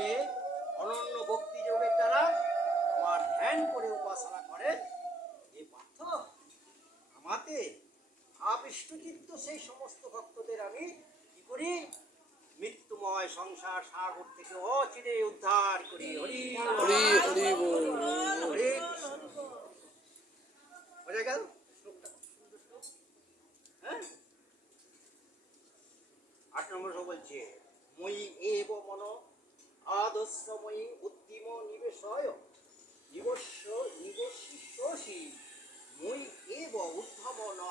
হয়ে অনন্য ভক্তি যোগের দ্বারা আমার ধ্যান করে উপাসনা করে এ পার্থ আমাতে আবিষ্টচিত্ত সেই সমস্ত ভক্তদের আমি কি করি মৃত্যুময় সংসার সাগর থেকে অচিরে উদ্ধার করি। হরি হরি হরি বল। হরে কৃষ্ণ। বোঝা গেল শ্লোকটা? সুন্দর শ্লোক। হ্যাঁ, 8 নম্বর শ্লোক বলছে মই এব মন আদস্যময়ী বুদ্ধিম নিবেশয় নিবস্য নিবশিষ্যসি মই এব উদ্ধম ন।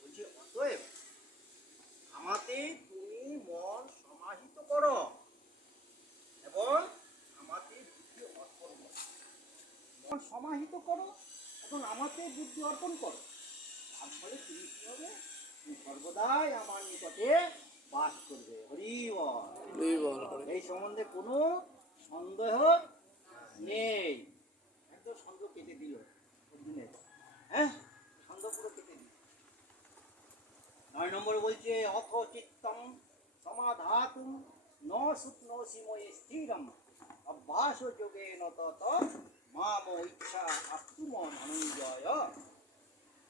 বলছে অতএব আমাতে তুমি মন সমাহিত করো এবং আমাতে বুদ্ধি অর্পণ করো। মন সমাহিত করো এবং আমাতে বুদ্ধি অর্পণ করো। তারপরে তুমি কি হবে? তুমি সর্বদাই আমার নিকটে বাস করবে। হরি বল। হরি বল। এই সম্বন্ধে কোনো সন্দেহ নেই। একদম সন্দেহ কেটে দিল অর্জুনের। হ্যাঁ, সন্দেহ পুরো কেটে দিল। 9 নম্বর বলছে অথ চিত্তম সমাধাতুম ন শুক্নোসি মই স্থিরম অভ্যাস যোগেন তত মাম ইচ্ছা আপ্তুম ধনঞ্জয়।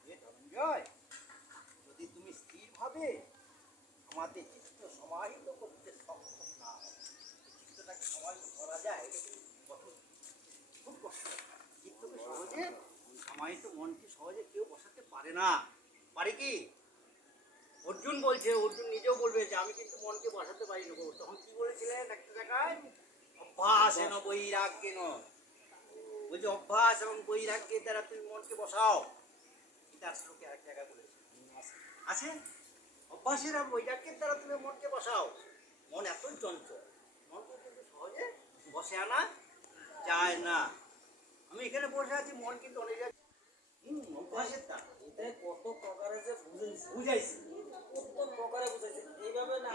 হে ধনঞ্জয়, যদি তুমি স্থিরভাবে আমাদের চিত্ত সমাহিত করতে সক্ষম না হও, চিত্তটাকে সমাহিত করা যায় এটা কিন্তু কঠিন, খুব কষ্ট। চিত্তকে সহজে সমাহিত, মনকে সহজে কেউ বসাতে পারে না। পারে কি? অর্জুন বলছে, অর্জুন নিজেও বলবে যে আমি কিন্তু মনকে বসাতে পারি না। তখন কি বলেছিলেন একটা জায়গায়? অভ্যাস এন বৈরাগ্যেন। বলছে অভ্যাস এবং বৈরাগ্যের দ্বারা তুমি মনকে বসাও। তার শ্লোকে আরেক জায়গায় বলেছে আছে অভ্যাসের আর বৈরাগ্যের দ্বারা তুমি মনকে বসাও। মন এত চঞ্চল, মনকে কিন্তু সহজে বসে আনা যায় না। আমি এখানে বসে আছি, মন কিন্তু অনেক অভ্যাসের দ্বারা এটাই কত প্রকারে যে বুঝাইছি। কত প্রকারে বুঝাইছে এইভাবে না